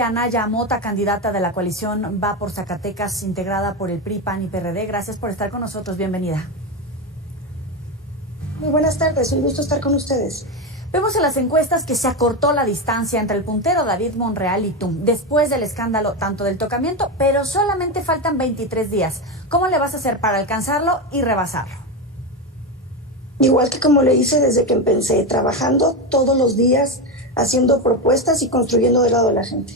Anaya Mota, candidata de la coalición Va por Zacatecas, integrada por el PRI, PAN y PRD. Gracias por estar con nosotros. Bienvenida. Muy buenas tardes, un gusto estar con ustedes. Vemos en las encuestas que se acortó la distancia entre el puntero David Monreal y tú, después del escándalo tanto del tocamiento, pero solamente faltan 23 días. ¿Cómo le vas a hacer para alcanzarlo y rebasarlo? Igual que como le hice desde que empecé, trabajando todos los días, haciendo propuestas y construyendo del lado de la gente.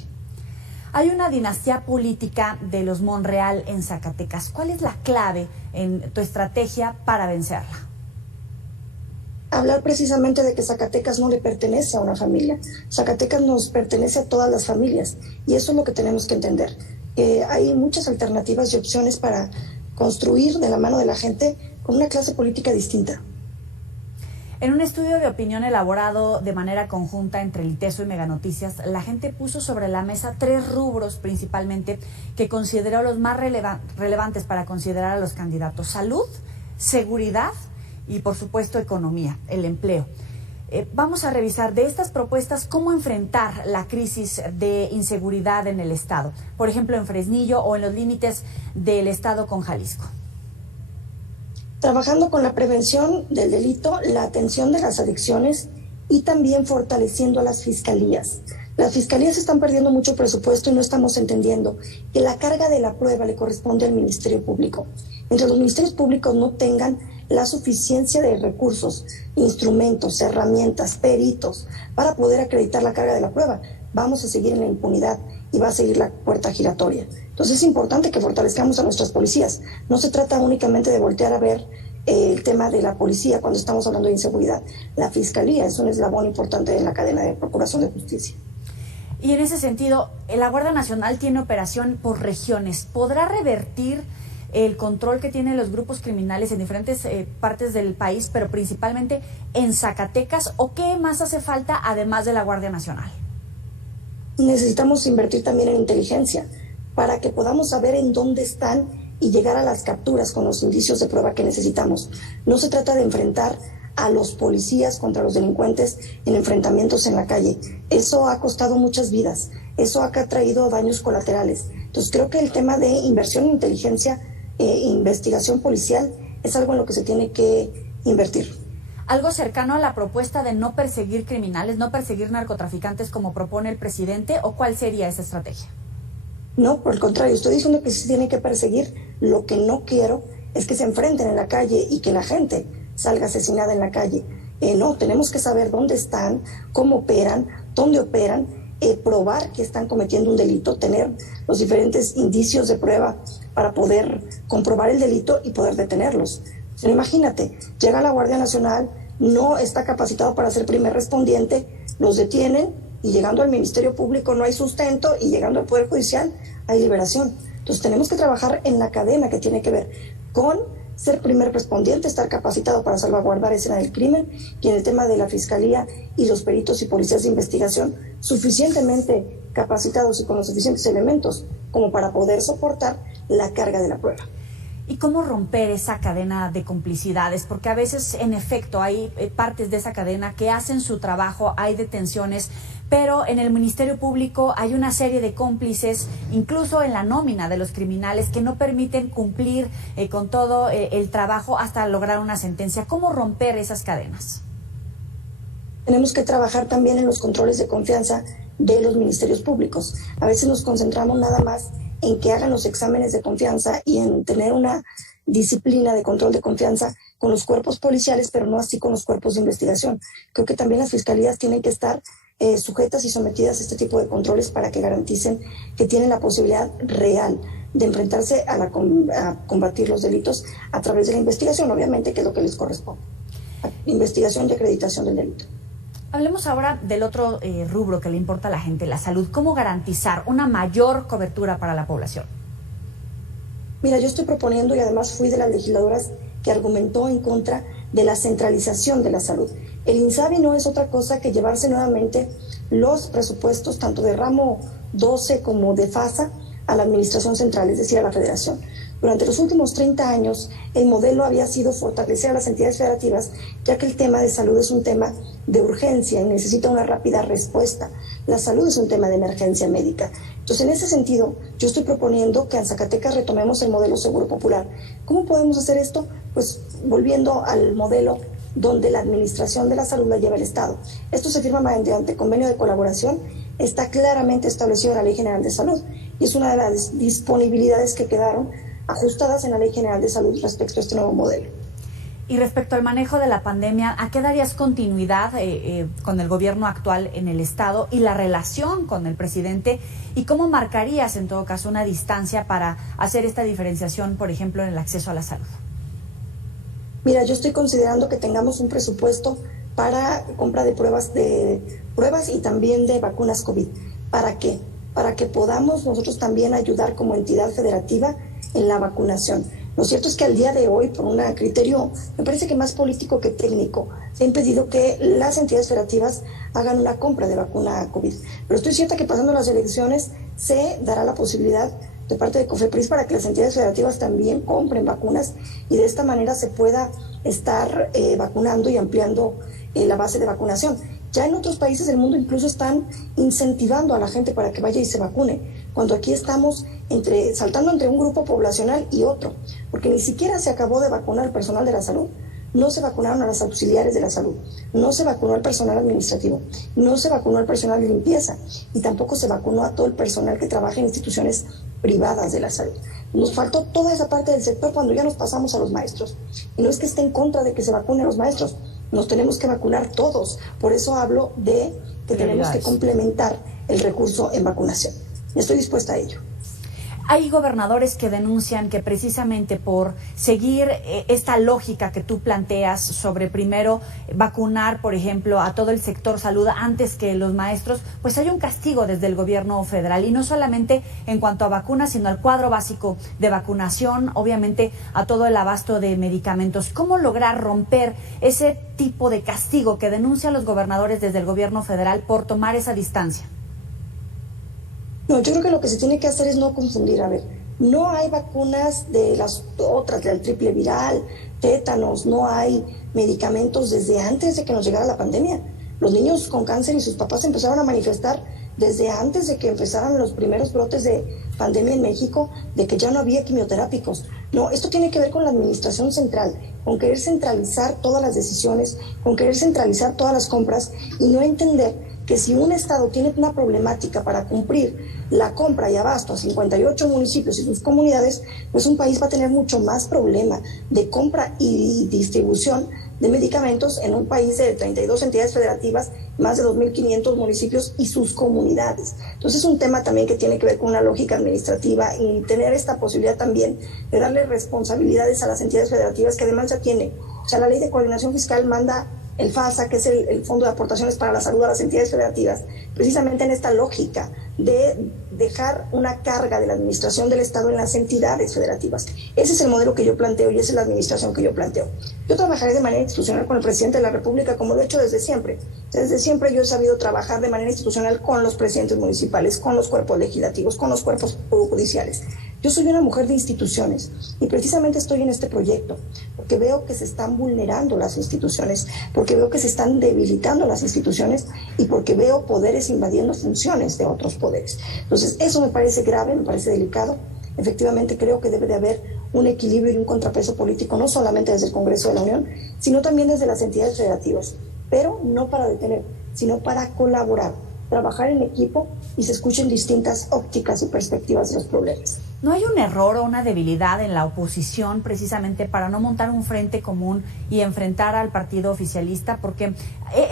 Hay una dinastía política de los Monreal en Zacatecas. ¿Cuál es la clave en tu estrategia para vencerla? Hablar precisamente de que Zacatecas no le pertenece a una familia. Zacatecas nos pertenece a todas las familias y eso es lo que tenemos que entender. Hay muchas alternativas y opciones para construir de la mano de la gente con una clase política distinta. En un estudio de opinión elaborado de manera conjunta entre el ITESO y Meganoticias, la gente puso sobre la mesa 3 rubros principalmente que consideró los más relevantes para considerar a los candidatos: salud, seguridad y, por supuesto, economía, el empleo. Vamos a revisar de estas propuestas cómo enfrentar la crisis de inseguridad en el Estado, por ejemplo, en Fresnillo o en los límites del Estado con Jalisco. Trabajando con la prevención del delito, la atención de las adicciones y también fortaleciendo a las fiscalías. Las fiscalías están perdiendo mucho presupuesto y no estamos entendiendo que la carga de la prueba le corresponde al Ministerio Público. Mientras los ministerios públicos no tengan la suficiencia de recursos, instrumentos, herramientas, peritos para poder acreditar la carga de la prueba, vamos a seguir en la impunidad y va a seguir la puerta giratoria. Entonces es importante que fortalezcamos a nuestras policías. No se trata únicamente de voltear a ver el tema de la policía cuando estamos hablando de inseguridad. La fiscalía es un eslabón importante en la cadena de procuración de justicia. Y en ese sentido, la Guardia Nacional tiene operación por regiones. ¿Podrá revertir el control que tienen los grupos criminales en diferentes partes del país, pero principalmente en Zacatecas? ¿O qué más hace falta además de la Guardia Nacional? Necesitamos invertir también en inteligencia para que podamos saber en dónde están y llegar a las capturas con los indicios de prueba que necesitamos. No se trata de enfrentar a los policías contra los delincuentes en enfrentamientos en la calle. Eso ha costado muchas vidas, eso ha traído daños colaterales. Entonces creo que el tema de inversión en inteligencia investigación policial es algo en lo que se tiene que invertir. ¿Algo cercano a la propuesta de no perseguir criminales, no perseguir narcotraficantes como propone el presidente, o cuál sería esa estrategia? No, por el contrario, estoy diciendo que sí se tiene que perseguir. Lo que no quiero es que se enfrenten en la calle y que la gente salga asesinada en la calle. No, tenemos que saber dónde están, cómo operan, dónde operan, probar que están cometiendo un delito, tener los diferentes indicios de prueba para poder comprobar el delito y poder detenerlos. Pero imagínate, llega la Guardia Nacional, no está capacitado para ser primer respondiente, los detienen y llegando al Ministerio Público no hay sustento y llegando al Poder Judicial hay liberación. Entonces tenemos que trabajar en la cadena que tiene que ver con ser primer respondiente, estar capacitado para salvaguardar escena del crimen y en el tema de la Fiscalía y los peritos y policías de investigación suficientemente capacitados y con los suficientes elementos como para poder soportar la carga de la prueba. ¿Y cómo romper esa cadena de complicidades? Porque a veces, en efecto, hay partes de esa cadena que hacen su trabajo, hay detenciones, pero en el Ministerio Público hay una serie de cómplices, incluso en la nómina de los criminales, que no permiten cumplir con todo el trabajo hasta lograr una sentencia. ¿Cómo romper esas cadenas? Tenemos que trabajar también en los controles de confianza de los ministerios públicos. A veces nos concentramos nada más en que hagan los exámenes de confianza y en tener una disciplina de control de confianza con los cuerpos policiales, pero no así con los cuerpos de investigación. Creo que también las fiscalías tienen que estar sujetas y sometidas a este tipo de controles para que garanticen que tienen la posibilidad real de enfrentarse a combatir los delitos a través de la investigación, obviamente, que es lo que les corresponde. Investigación y acreditación del delito. Hablemos ahora del otro rubro que le importa a la gente, la salud. ¿Cómo garantizar una mayor cobertura para la población? Mira, yo estoy proponiendo, y además fui de las legisladoras que argumentó en contra de la centralización de la salud. El INSABI no es otra cosa que llevarse nuevamente los presupuestos, tanto de ramo 12 como de FASA, a la administración central, es decir, a la federación. Durante los últimos 30 años, el modelo había sido fortalecer a las entidades federativas, ya que el tema de salud es un tema de urgencia y necesita una rápida respuesta. La salud es un tema de emergencia médica. Entonces, en ese sentido, yo estoy proponiendo que en Zacatecas retomemos el modelo seguro popular. ¿Cómo podemos hacer esto? Pues volviendo al modelo donde la administración de la salud la lleva el Estado. Esto se firma mediante convenio de colaboración, está claramente establecido en la Ley General de Salud y es una de las disponibilidades que quedaron ajustadas en la Ley General de Salud respecto a este nuevo modelo. Y respecto al manejo de la pandemia, ¿a qué darías continuidad con el gobierno actual en el Estado y la relación con el presidente? ¿Y cómo marcarías, en todo caso, una distancia para hacer esta diferenciación, por ejemplo, en el acceso a la salud? Mira, yo estoy considerando que tengamos un presupuesto para compra de pruebas y también de vacunas COVID. ¿Para qué? Para que podamos nosotros también ayudar como entidad federativa en la vacunación. Lo cierto es que al día de hoy, por un criterio, me parece que más político que técnico, se ha impedido que las entidades federativas hagan una compra de vacuna COVID. Pero estoy cierta que pasando las elecciones se dará la posibilidad de parte de COFEPRIS para que las entidades federativas también compren vacunas y de esta manera se pueda estar vacunando y ampliando la base de vacunación. Ya en otros países del mundo incluso están incentivando a la gente para que vaya y se vacune, cuando aquí estamos saltando entre un grupo poblacional y otro, porque ni siquiera se acabó de vacunar al personal de la salud. No se vacunaron a las auxiliares de la salud, no se vacunó al personal administrativo, no se vacunó al personal de limpieza y tampoco se vacunó a todo el personal que trabaja en instituciones privadas de la salud. Nos faltó toda esa parte del sector cuando ya nos pasamos a los maestros. Y no es que esté en contra de que se vacunen los maestros, nos tenemos que vacunar todos. Por eso hablo de que tenemos que complementar el recurso en vacunación. Estoy dispuesta a ello. Hay gobernadores que denuncian que precisamente por seguir esta lógica que tú planteas sobre primero vacunar, por ejemplo, a todo el sector salud antes que los maestros, pues hay un castigo desde el gobierno federal y no solamente en cuanto a vacunas, sino al cuadro básico de vacunación, obviamente a todo el abasto de medicamentos. ¿Cómo lograr romper ese tipo de castigo que denuncian los gobernadores desde el gobierno federal por tomar esa distancia? No, yo creo que lo que se tiene que hacer es no confundir. A ver, no hay vacunas de las otras, del triple viral, tétanos, no hay medicamentos desde antes de que nos llegara la pandemia. Los niños con cáncer y sus papás empezaron a manifestar desde antes de que empezaran los primeros brotes de pandemia en México, de que ya no había quimioterápicos. No, esto tiene que ver con la administración central, con querer centralizar todas las decisiones, con querer centralizar todas las compras y no entender que si un estado tiene una problemática para cumplir la compra y abasto a 58 municipios y sus comunidades, pues un país va a tener mucho más problema de compra y distribución de medicamentos en un país de 32 entidades federativas, más de 2.500 municipios y sus comunidades. Entonces es un tema también que tiene que ver con una lógica administrativa y tener esta posibilidad también de darle responsabilidades a las entidades federativas que además ya tiene. O sea, la Ley de Coordinación Fiscal manda el FASA, que es el Fondo de Aportaciones para la Salud a las entidades federativas, precisamente en esta lógica de dejar una carga de la administración del Estado en las entidades federativas. Ese es el modelo que yo planteo y esa es la administración que yo planteo. Yo trabajaré de manera institucional con el presidente de la República, como lo he hecho desde siempre. Desde siempre yo he sabido trabajar de manera institucional con los presidentes municipales, con los cuerpos legislativos, con los cuerpos judiciales. Yo soy una mujer de instituciones y precisamente estoy en este proyecto porque veo que se están vulnerando las instituciones, porque veo que se están debilitando las instituciones y porque veo poderes invadiendo funciones de otros poderes. Entonces, eso me parece grave, me parece delicado. Efectivamente, creo que debe de haber un equilibrio y un contrapeso político, no solamente desde el Congreso de la Unión, sino también desde las entidades federativas, pero no para detener, sino para colaborar, trabajar en equipo y se escuchen distintas ópticas y perspectivas de los problemas. ¿No hay un error o una debilidad en la oposición precisamente para no montar un frente común y enfrentar al partido oficialista? Porque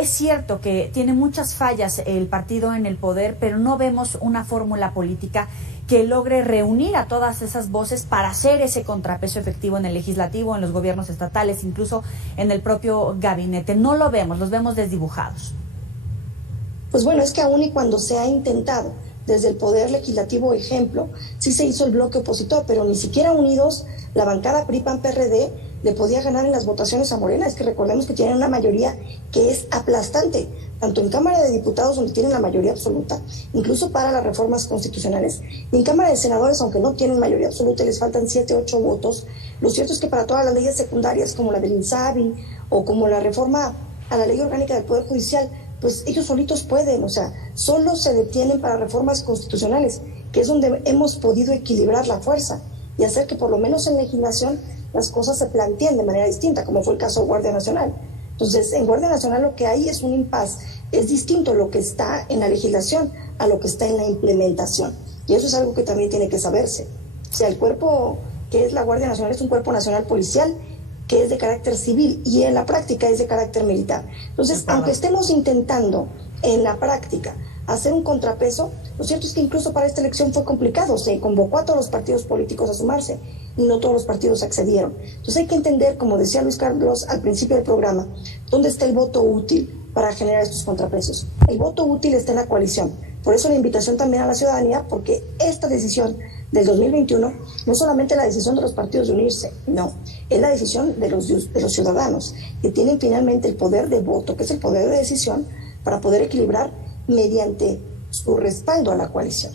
es cierto que tiene muchas fallas el partido en el poder, pero no vemos una fórmula política que logre reunir a todas esas voces para hacer ese contrapeso efectivo en el legislativo, en los gobiernos estatales, incluso en el propio gabinete. No lo vemos, los vemos desdibujados. Pues bueno, es que aún y cuando se ha intentado desde el Poder Legislativo, ejemplo, sí se hizo el bloque opositor, pero ni siquiera unidos, la bancada PRI-PAN-PRD le podía ganar en las votaciones a Morena. Es que recordemos que tienen una mayoría que es aplastante, tanto en Cámara de Diputados, donde tienen la mayoría absoluta, incluso para las reformas constitucionales, y en Cámara de Senadores, aunque no tienen mayoría absoluta y les faltan 7, 8 votos, lo cierto es que para todas las leyes secundarias, como la del INSABI o como la reforma a la Ley Orgánica del Poder Judicial, pues ellos solitos pueden, o sea, solo se detienen para reformas constitucionales, que es donde hemos podido equilibrar la fuerza y hacer que por lo menos en legislación las cosas se planteen de manera distinta, como fue el caso de Guardia Nacional. Entonces, en Guardia Nacional lo que hay es un impasse, es distinto lo que está en la legislación a lo que está en la implementación. Y eso es algo que también tiene que saberse. O sea, el cuerpo que es la Guardia Nacional es un cuerpo nacional policial que es de carácter civil y en la práctica es de carácter militar. Entonces, aunque estemos intentando en la práctica hacer un contrapeso, lo cierto es que incluso para esta elección fue complicado, se convocó a todos los partidos políticos a sumarse y no todos los partidos accedieron. Entonces hay que entender, como decía Luis Carlos al principio del programa, dónde está el voto útil para generar estos contrapesos. El voto útil está en la coalición. Por eso la invitación también a la ciudadanía, porque esta decisión del 2021 no es solamente la decisión de los partidos de unirse, no, es la decisión de los ciudadanos, que tienen finalmente el poder de voto, que es el poder de decisión, para poder equilibrar mediante su respaldo a la coalición.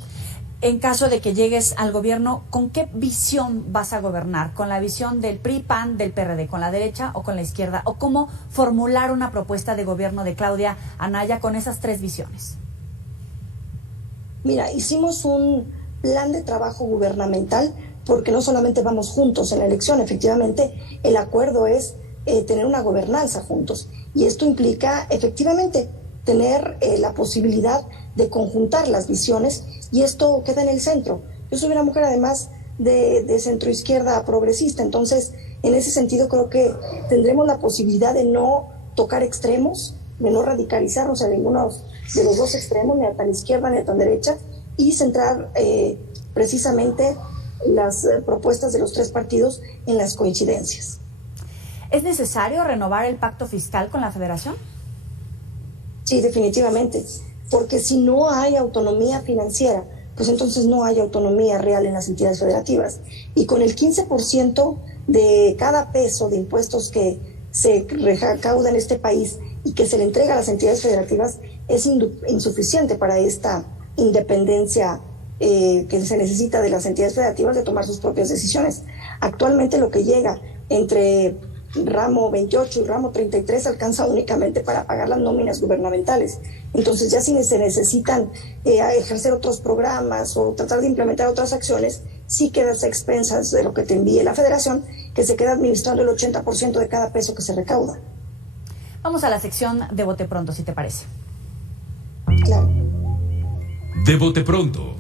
En caso de que llegues al gobierno, ¿con qué visión vas a gobernar? ¿Con la visión del PRI, PAN, del PRD, con la derecha o con la izquierda? ¿O cómo formular una propuesta de gobierno de Claudia Anaya con esas tres visiones? Mira, hicimos un plan de trabajo gubernamental porque no solamente vamos juntos en la elección, efectivamente el acuerdo es tener una gobernanza juntos y esto implica efectivamente tener la posibilidad de conjuntar las visiones y esto queda en el centro. Yo soy una mujer además de centroizquierda progresista, entonces en ese sentido creo que tendremos la posibilidad de no tocar extremos, de no radicalizarnos a ninguno de los dos extremos, ni a tan izquierda ni a tan derecha, y centrar precisamente las propuestas de los tres partidos en las coincidencias. ¿Es necesario renovar el pacto fiscal con la Federación? Sí, definitivamente, porque si no hay autonomía financiera, pues entonces no hay autonomía real en las entidades federativas. Y con el 15% de cada peso de impuestos que se recauda en este país y que se le entrega a las entidades federativas, es insuficiente para esta independencia que se necesita de las entidades federativas de tomar sus propias decisiones. Actualmente lo que llega entre ramo 28 y ramo 33 alcanza únicamente para pagar las nóminas gubernamentales. Entonces ya si se necesitan ejercer otros programas o tratar de implementar otras acciones, sí quedas a expensas de lo que te envíe la Federación, que se queda administrando el 80% de cada peso que se recauda. Vamos a la sección de Bote Pronto, si te parece. Claro. De Bote Pronto.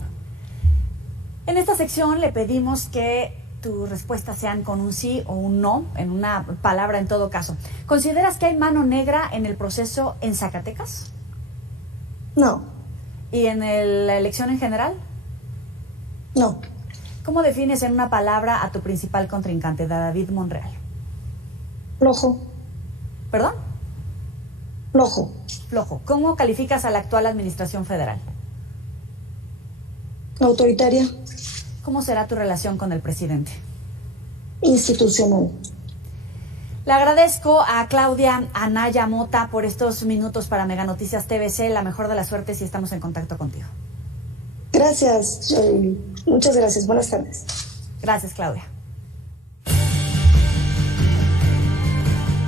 En esta sección le pedimos que tus respuestas sean con un sí o un no, en una palabra en todo caso. ¿Consideras que hay mano negra en el proceso en Zacatecas? No. ¿Y en la elección en general? No. ¿Cómo defines en una palabra a tu principal contrincante, David Monreal? Flojo. ¿Perdón? Flojo. Flojo. ¿Cómo calificas a la actual administración federal? Autoritaria. ¿Cómo será tu relación con el presidente? Institucional. Le agradezco a Claudia Anaya Mota por estos minutos para Mega Noticias TVC. La mejor de las suertes y estamos en contacto contigo. Gracias, Joely. Muchas gracias. Buenas tardes. Gracias, Claudia.